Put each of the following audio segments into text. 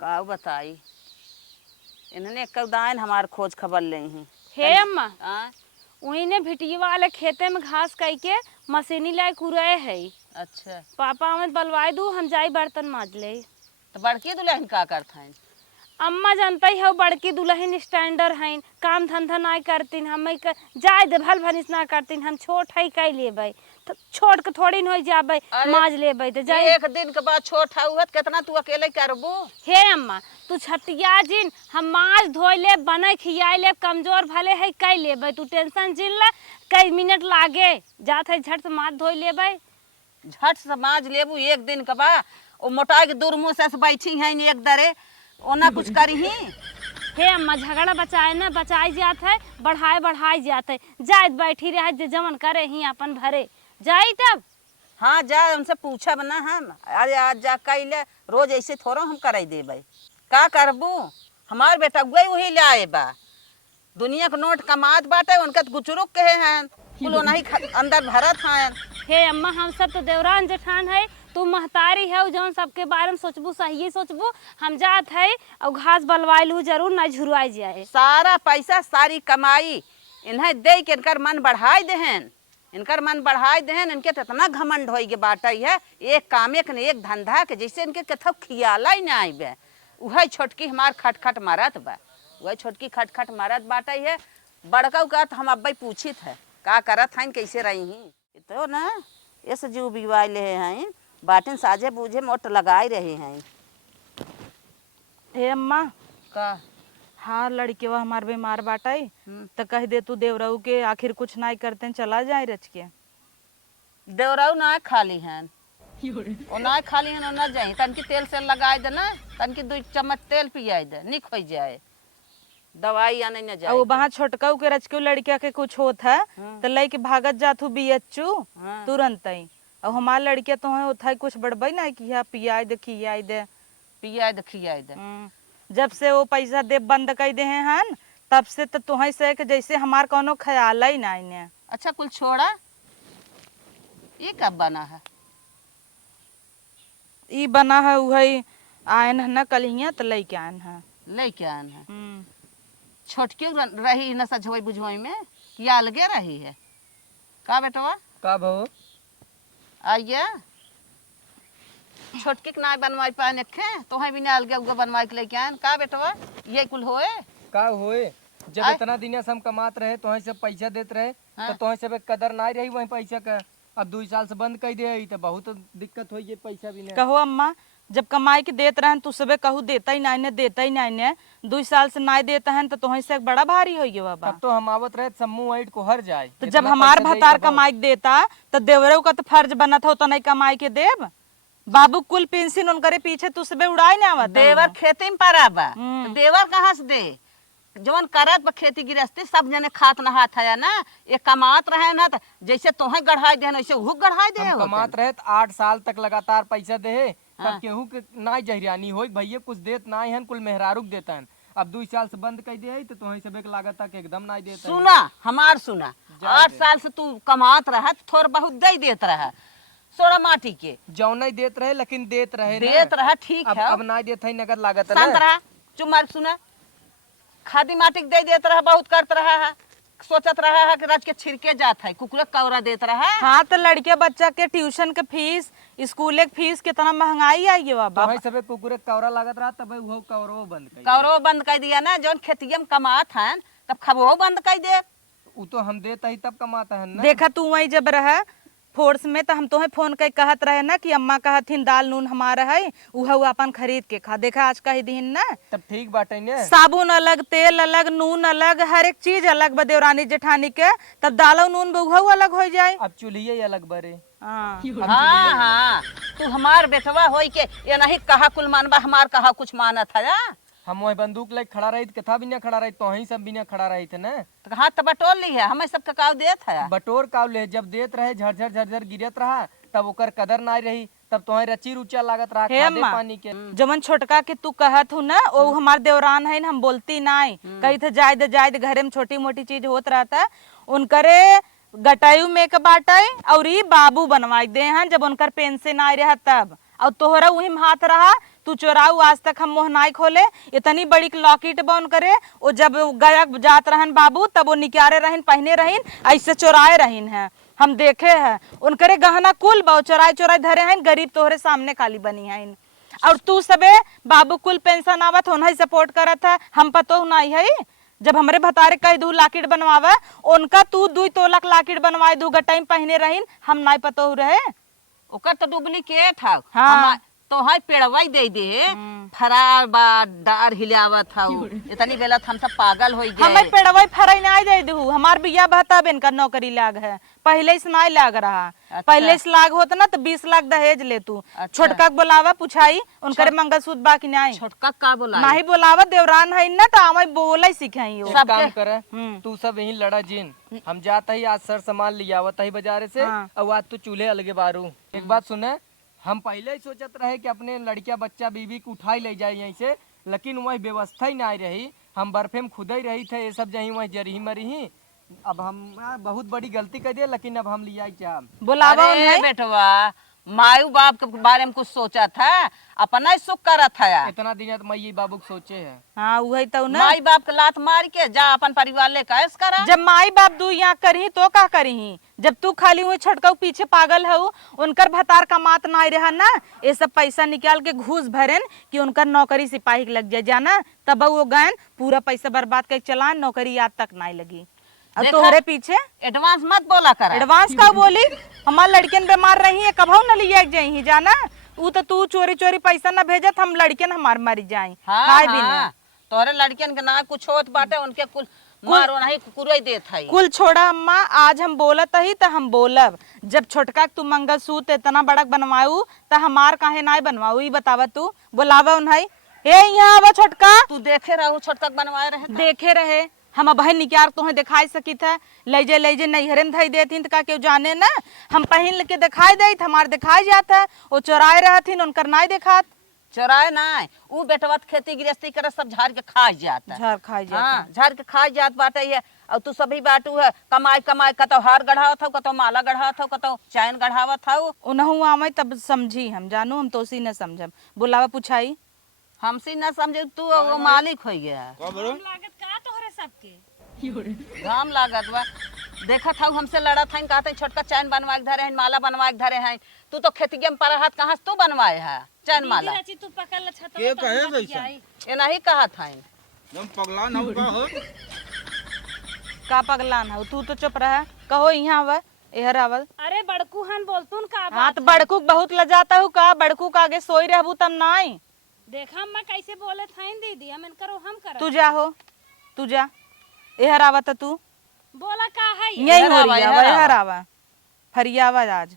का बताई इन्होंने कौदान हमार खोज खबर ले ही। हे अम्मा वही ने भिटिया वाले खेते में घास कई के मशीनी लाए कुरे है। अच्छा पापा हमें बलवाई दू हम जाई बर्तन माज ले। तो बड़की दुल्हन का करता है? अम्मा जानता ही हो बड़की दुल्हन स्टैंडर हैं, काम धंधा ना करतीन, हम जाए दे भल भनिस ना करतीन, हम छोट है कई लेबै तो छोट के थोड़ी न हो जाबै माज लेबै तो जाए। एक दिन के बाद छोट हुत कितना तू अकेले करबू? हे अम्मा तू छतिया जिन हम माज धोई ले बने खियाई ले, कमजोर भले है कई लेबै, तू टेंशन जिन ले कई मिनट लागे जात है झट से माज धोई लेबै। झट से माज लेबू एक दिन के बाद? ओ मोटा के दूर मुँह से बैठी है एक दरे ओना कुछ करी ही? हे अम्मा झगड़ा बचाए ना बचाई जात है, बढ़ाई जात है, जाए बैठी रहे जे जमन करे ही अपन भरे जाई तब। हाँ जा उनसे पूछा बना हम। अरे आज जा कैले रोज ऐसे थोड़ा हम कराई देबै। का करबू? हमार बेटा गई वही ले आए बा, दुनिया के नोट कमात बाटे उनका तो गुचरुक कहे हैं कुलो नहीं अंदर भरत हैं। हे अम्मा हम सब तो देवरान जेठान है, तू महतारी है जौन सबके बारे में सोचबू सही सोचबू। हम जात है और घास बलवाई लू जरूर ना झुरवाई जाए। सारा पैसा सारी कमाई इन्हें दे के इनकर मन बढ़ाई देहन, इनकर मन बढ़ाई देहन। इनके तो इतना घमंड होई के बाटा है एक कामे के एक धंधा के जैसे इनके कथो खियाला ही ना आइबे। वही छोटकी हमार खटखट मारत बा, वही छोटकी खटखट मारत बाटा है। बड़का का तो हम अब पूछित है का करत हैं कैसे रही ही तो ना ऐसे जीव बिवाई ले हैं बाटन साजे बूझे मोट लगाए रहे हैं। हे अम्मा का हाँ लड़के वह हमार बीमार बाटाई तो कह दे तू देवराऊ के आखिर कुछ नहीं करते चला जाए रच के। देवराऊ ना खाली हैं वो ना खाली हैं ना जाए तनकी तेल से लगाए दे ना, तनकी 2 चम्मच तेल पियाई दे निक हो जाए, दवाई आने न जाए। वो वहाँ छोटका के रच के लड़किया के कुछ होत है तो लई के भागत जातू बियच्चू तुरंत ही। और हमार लड़किया तो है उठाई कुछ बड़बई ना कि पियाई दे खियाई दे पियाई दे खियाई दे। जब से वो पैसा दे बंद कर दे हैं तब से तो तुहै से कि जैसे हमार कोनो ख्याल ही ना इन्हें। अच्छा कुल छोड़ा ये कब बना है? ई बना है वही आयन है ना कलिया तो लई के आयन है। लेके आन है छोटकी रही न सजवई बुझवई में क्या अलगे रही है? का बेटवा का भो आइए छोटकी के ना बनवाई पाए नखे तो है बिना अलगे उगे बनवाई के लेके आन। का बेटवा ये कुल होए का होए? जब इतना दिन से हम कमात रहे तो सब पैसा देते रहे तो तुहे सब कदर ना रही वही पैसा का। अब 2 साल से बंद कर दे तो बहुत दिक्कत हुई पैसा भी नहीं। कहो अम्मा जब कमाई के देत रहन तू सबे कहू देता ही नहीं देता ही नहीं 2 साल से नहीं देता है तो तुहे से बड़ा भारी हो गया बाबा। तब तो हम आवत रहे सम्मू वाइट को हर जाए तो जब हमार भतार कमाई देता तो देवरों का तो फर्ज बना था तो नहीं कमाई के देव। बाबू कुल पेंशन उनकरे पीछे तू सबे उड़ाई ना आवत। देवर खेती में पाराबा तो देवर कहाँ से दे? जवन करत बा खेती गृहस्थी सब जने खात नहात है ना, ये कमात रहे ना तो जैसे तोहे गढ़ाई दे वैसे वो गढ़ाई दे। कमात रहे 8 साल तक लगातार पैसा दे तब केहू के नाई जहरियानी होई भैया कुछ देत नाई हन कुल मेहरारुक देता हन। अब 2 साल से बंद कर दे तो तुहे सब लागत तक एकदम नाई देता। सुना हमार सुना 8 साल से तू कमात रहा थोड़ा बहुत दे देत रहा सोड़ा माटी के जौ नहीं देत रहे लेकिन देत रहे ठीक अब, है। अब नहीं देत है नगद लागत शांत रहा चुप मार सुना खादी माटी दे देत रहा बहुत करत रहा है सोचत रहा है कि राज के छिड़के जात है कुकुरे कौरा देत रहा है। हाँ तो लड़के बच्चा के ट्यूशन के फीस स्कूल के फीस कितना महंगाई आई है बाबा। तो सबे कुकुरे कौरा लागत रहा तब वो कौरो बंद कर कौरो बंद कर दिया ना जौन खेतिया में कमात है तब खबो बंद कर दे। वो तो हम देता ही तब कमाता है ना। देखा तू वही जब रहा फोर्स में तो हम तुम्हें फोन कर कहत रहे ना कि अम्मा कहथिन दाल नून हमारा है वह अपन खरीद के खा। देखा आज का ही दिन ना तब ठीक बाटे ने साबुन अलग तेल अलग नून अलग हर एक चीज अलग बदेवरानी जेठानी के तब दालो नून बहु अलग हो जाए। अब चूल्हे अलग बरे। हाँ हाँ तू हमार बेटवा होई के ये नहीं कहा कुल मानबा हमार कहा कुछ मानत है। हम वही बंदूक लेके खड़ा रही कथा भी खड़ा रही तो वही सब भी खड़ा रही थे ना तो हाथ तो बटोर ली है हमें सब काव देत है। बटोर काव ले जब देत रहे झरझर झरझर गिरत रहा तब ओकर कदर ना रही तब तो रची रुचा लागत रहा खादे पानी के। जमन छोटका के तू कहत हूँ ना वो हमार देवरान है हम बोलती नहीं कही थे जायद घरे में छोटी मोटी चीज होत रहता उनकरे गटायु में के बाटाई और बाबू बनवाई दे हैं जब उनकर पेंशन आए रहा तब और तोहरा वही हाथ रहा तू चोराऊ आज तक हम मोह नाई खोले। इतनी बड़ी लॉकेट बन करे वो जब गया जात रहन बाबू तब वो निकारे रहन पहने रहन ऐसे चोराए रहन है हम देखे है उनकरे गहना कुल बहु चोराए चोराए धरे हैं गरीब तोहरे सामने काली बनी है। और तू सबे बाबू कुल पेंशन आवत होना सपोर्ट करत है हम पतो नहीं है। जब हमरे भतारे कह दू लाकिट बनवावे उनका तू 2 तोलक लाकिट बनवाए दू टाइम पहने रहीन हम नहीं पतो रहे। ओकर तो डुप्लीकेट है। हाँ। तो है पेड़वाई दे फरार बा डार हिलावत हऊ इतनी बेला हम सब पागल हो गए। हमें पेड़वाई फराई नहीं दे दू हमार बिया बता बेन का नौकरी लाग है पहले से नहीं लाग रहा। अच्छा। पहले से लाग होता ना तो 20 लाख दहेज ले तू। अच्छा। छोटका के बोलावा पुछाई उनकरे मंगलसूत्र बाकी नहीं छोटका का बोला नहीं बोलावा देवरान है ना तो हमें बोले सिखाई एक सब काम के- करे तू सब यहीं लड़ा जिन हम जाता ही आज सर सामान लियावत ही बाजारे से हाँ। और आज तू चूल्हे अलगे बारू। एक बात सुने हम पहले ही सोचत रहे कि अपने लड़किया बच्चा बीवी को उठाई ले जाए यहीं से लेकिन वही व्यवस्था ही नहीं रही। हम बर्फे में खुद ही रही थे ये सब जहीं वहीं जरी मरी ही। अब हम बहुत बड़ी गलती कर दिया लेकिन अब हम लिया क्या बोलावा अरे उन्हें। बेटवा मायू बाप के बारे में कुछ सोचा था अपना ही सुख करा था यार। इतना दिन तो मैं बाबू को सोचे है। हाँ वही तो ना माई बाप के लात मार के जा अपन परिवार ले कैस करा। जब माई बाप दू यहाँ करही तो का करही जब तू खाली हुई छटका पीछे पागल हऊ उनकर भतार का मात नहीं रहा ना ये सब पैसा निकाल के घूस भरन कि उनकर नौकरी सिपाही के लग जाए जाना तब वो गए पूरा पैसा बर्बाद करके चलान नौकरी आज तक नहीं लगी। अब देखा? तोहरे पीछे एडवांस मत बोला कर। एडवांस का बोली हमार लड़कियन बीमार रही है कभू न लिया जाही जाना ऊ तो तू चोरी चोरी पैसा न भेजत हम लड़कियन हमार मरी जाई खाए भी ना। तोहरे लड़कियन के ना कुछ होत बाटे उनके कुल मारो नहीं कुकुरई देत है। कुल छोड़ा अम्मा आज हम बोलत ही तो हम बोलब जब छोटका तू मंगलसूत्र इतना बड़ा बनवाऊ तो हमार काहे ना बनवाऊ ई बतावा तू बोलावा उन्हें ए यहाँ आवा छोटका तू देखे रहू छोटका बनवाए रहे देखे रहे हम बहन निकार तुम्हें दिखाई सकी था ले जे नैहरे में धई देती का केहू जाने ना हम पहन के दिखाई दे हमार दिखाई जाता वो चोराए रहथिन उनकर नहीं देखात चोराए ना ऊ बेटवा तो खेती गृहस्थी करे सब झाड़ के खा जाता। झाड़ खाई जाता हाँ झाड़ के खा जात बाटे है। और तू सभी बाटू है कमाई कमाई कतो हार गढ़ावत हऊ कतो माला गढ़ावत हऊ कतो चैन गढ़ावत हऊ। उनहु आवे तब समझी हम जानू हम तो उसी न समझब बोलावा पुछाई हमसे न समझे तू वो मालिक हो गया। लागत का तोहरे सबके घाम लागत बा देखत हऊ हमसे लड़त हईन कहते छोटका चैन बनवा के धरे हईन माला बनवा के धरे हईन तू तो खेती में पर हाथ कहाँ से तू बनवाए है चैन माला रची तू पकड़ ल छत के कहे वैसा? ये नहीं कहत हईन। एकदम पगला ना होगा हो। का पगलान हो तू तो चुप रहा कहो यहाँ आवा एहर आवल अरे बड़कू हन बोलतून का हाँ बात तो बड़कू बहुत लजाता हूँ का बड़कू का आगे सोई रहबू तब नहीं देखा मैं कैसे बोले थाइन दीदी हम करो हम करो तू जा हो तू जा एहर आवा तो तू बोला का है ये? यही एहर हो आवा, रही एहर एहर आवा। आवा फरियावा आज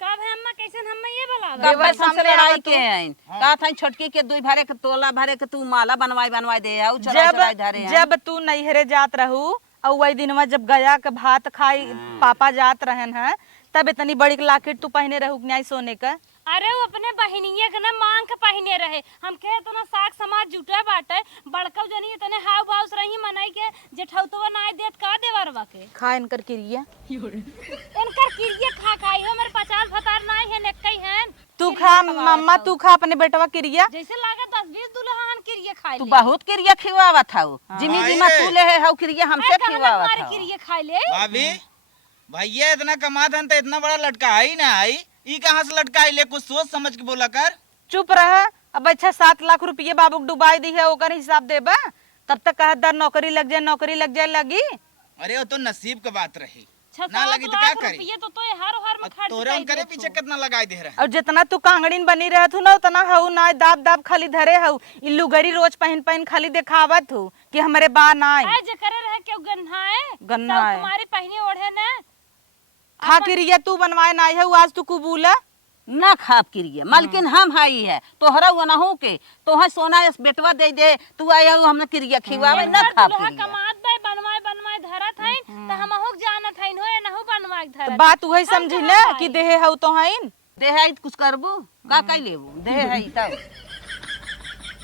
कब है अम्मा कैसे हम ये बोलावे कब देवर हमसे सामने लड़ाई आवा के तू। हईन कहत हईन छोटकी के दुई भरे के तोला भरे के तू माला बनवाई दे हऊ चोराई चोराई धरे जब हईन। जब तू नैहरे जात रहू और वही दिनवा जब गया के भात खाई पापा जात रहन है तब इतनी बड़ी लाकिट तू पहने रहू न्याय सोने का अरे वो अपने बहिनिया के ना मांग के पहने रहे हम के तो ना साग समाज जुटा बाटे बड़का जनी इतने हाव भाव से रही मनाई के जेठौतवा ना देत का देवरवा के खा इनकर क्रिया इनकर किरिए खा खाई हो मेरे 50 भतार नहीं है नेकई हैं तू खा मम्मा तू खा अपने बेटवा क्रिया जैसे लागत 10-20 दुल्हन किरिए खाई तू ले बहुत क्रिया खिवावत हऊ जिमी हाँ, जिमा ये। तू ले हऊ क्रिया हमसे खिवावत हमारे हऊ। किरिए खाई ले भाभी भैया इतना कमात हन तो इतना बड़ा लटका ही ना आई ई कहाँ से लटका आई ले कुछ सोच समझ के बोला कर। चुप रह अब अच्छा 7 लाख रुपये बाबू को डुबाई दी है ओकर हिसाब देबा तब तक कहत दर नौकरी लग जाए लगी अरे वो तो नसीब के बात रही 6-7 ना लगी तो क्या लाख करी। रुपये तो हर हर में अब खर्च तोरे कर उनकरे दिए पीछे तू। कितना लगाई दे रहे और जितना तू कांगड़ीन बनी रहत हूँ ना उतना हऊ ना दाब दाब खाली धरे हऊ इल्लू गरी रोज पहन पहन खाली दिखावत हूँ कि हमारे बा ना ए जे करे रहे क्यों गन्ना है गन्ना है। तुम्हारी पहनी ओढ़े ने खा क्रिया तू बनवाए ना है आज तू कुबूला ना खाप क्रिया मालकिन हम हाई है तोहरा वो ना हो के तोहर सोना इस बेटवा दे तू आया हमने क्रिया खिवावे ना खाप दुल्हा क्रिया। कमात बे बनवाए धरत है त हम हो जानत है होए ना हो बनवाए तो धरत बात वही समझी ना कि देहे हऊ तो हईन दे है कुछ करबू का कई लेबू दे है तब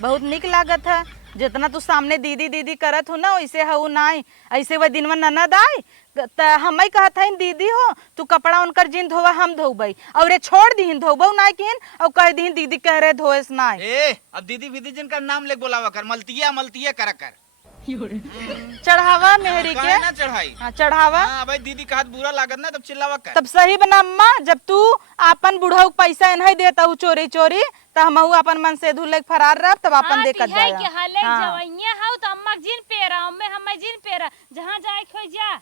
बहुत निक लागत है जितना तू सामने दीदी दीदी करत हो ना वैसे हऊ नाई ऐसे वह दिन में ननद आई हम ही कहत हईन दीदी हो तू कपड़ा उनकर जिन धोवा हम धोबई और ये छोड़ दीहिन धोबऊ ना किन और कह दीहिन दीदी कह रहे धोएस ना। ए अब दीदी विदी जिनका नाम ले बोलावा कर, मलतिया मलतिया करा कर। चढ़ावा मेहरी काहे के ना चढ़ाई। हाँ चढ़ावा। हाँ भाई दीदी का हाथ बुरा लागत ना तब चिल्लावा कर। तब सही बना अम्मा, जब तू आपन बुढ़ऊ पैसा नहीं देता हूँ चोरी चोरी तो हम अपन मन से धुले फरार रह तब अपन देखत है जाया। कि हाले जवैया हाउ त अम्मा जिन पेरा अम्मे हम्मे जिन पेरा जहां जाए खोई जा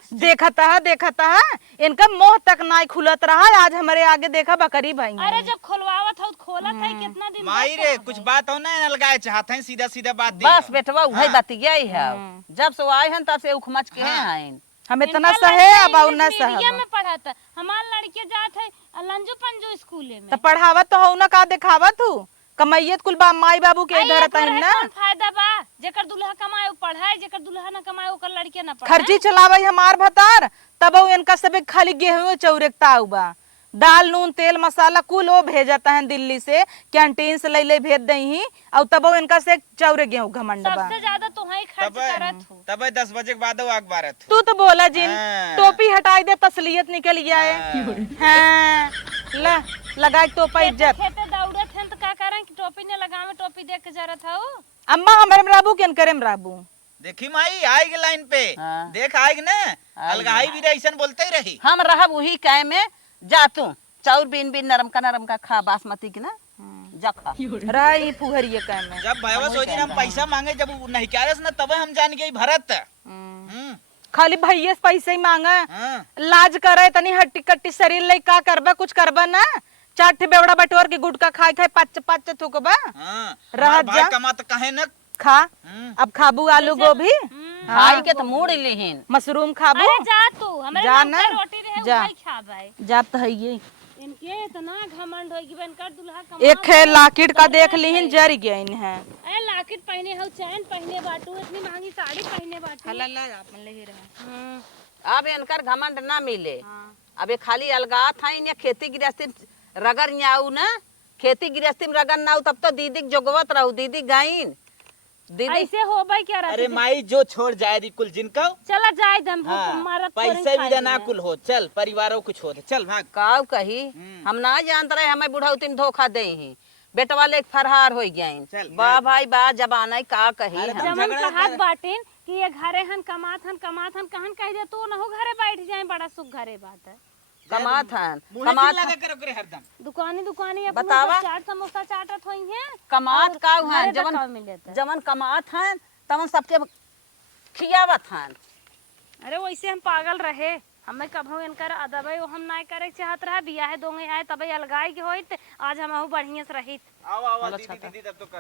देखता है इनका मोह तक ना खुलत रहा। आज हमारे आगे देखा बकरी भाई। अरे जब खोलवावत हो खोलत है कितना दिन माई रे कुछ बात हो ना अलगाए चाहते हैं, सीधा सीधा बात दे। बस बेटवा वही बतिया ही है। जब से वो आए हैं तब से उखमच के हैं। हम इतना सहे अब और न सहे में पढ़ा था हमार लड़के जात है लंजू पंजू स्कूले में तो पढ़ावत तो हो ना का दिखावत हूँ कमाइयत कुल बा माई बाबू के इधर तहिन ना। कौन फायदा बा जेकर दुल्हा कमाए वो पढ़ाए जेकर दुल्हा ना कमाए ओकर लड़के ना पढ़ाए। खर्ची चलावई हमार भतार तब इनका सबे खाली गेहूं चौरेकता बा। दाल नून तेल मसाला कुल वो भेजता है दिल्ली से, कैंटीन से ले भेज दही और तब इनका से चौरे गेहूं घमंड बा। सबसे ज्यादा तो ही खर्च करत हो। तब 10 बजे के बाद अखबार है। तू तो बोला जिन हाँ। टोपी हटाई दे तसलियत निकल गया है। हाँ ला लगा टोपा इज्जत। खेते दौड़त हैं तो का करें कि टोपी ने लगावे टोपी देख के जरत हो। अम्मा हमारे में राबू केन करे में राबू। देखी माई आएगी लाइन पे। हाँ। देख आएगी ना अलगाई भी ऐसा बोलते ही रही। हम रह वही कै में जा तू चाउर बीन बीन नरम का खा बासमती की ना जा खा। रही फुहरिए कह में जब भैया सोची हम पैसा मांगे जब नहीं क्या ना तब हम जान गई भरत। खाली भैया से पैसे ही मांगा। हाँ। लाज करे तनी हट्टी कट्टी शरीर ले का करबा कुछ करबा ना। चाट बेवड़ा बटोर के गुटका खाए खाए पच पच थुकबा। हाँ। रह भाई जा कमा तो कहे न खा। अब खाबू आलू गोभी खाई के तो मूड लिहिन। मशरूम खाबू। अरे जा तू हमरे जा नाम ना, का रोटी रहे जा। वही खाबे। जाप तो है ये इनके इतना घमंड होई कि बनकर दुल्हा कमा। एक है लाकिट का देख लीन जर गया इन है। ए लाकिट पहने हो चैन पहने बाटू इतनी महंगी साड़ी पहने बाटू। ला आपन ले ही रहा। अब इनकर घमंड ना मिले। अब ये खाली अलगात था इन्हें खेती गृहस्थी रगर न्याऊ ना खेती गृहस्थी में रगर नाऊ तब तो दीदी जोगवत रहू दीदी गाइन दीदी। ऐसे हो भाई क्या रहते अरे माई जो छोड़ जाए दी कुल जिनका चला जाए दम हाँ, मारत पैसे भी ना कुल हो चल परिवारों कुछ हो चल भाग। काव कही हम ना जानते रहे हमें बुढ़ौती धोखा दे ही बेटवा ले फरहार हो गए। बा भाई बा जबाना का कही हम। जमन का हाथ बाटिन कि ये घरे हन कमात हन कहन कह दे तू न हो घरे बैठ जाए बड़ा सुख घरे बात है। कमात हन लगा करो करे हरदम दुकानी अपन बतावा। चाट समोसा चाटत होई हैं कमात का हन जवन जवन कमात हन तमन सबके खियावत हन। अरे वैसे हम पागल रहे हमें कभू इनकर अदबे वो हम ना करे चाहत रहा बियाह दोंगे आए तबे अलगाई के होइत आज हम बढ़िया से रहित। आओ दीदी तब तो कर।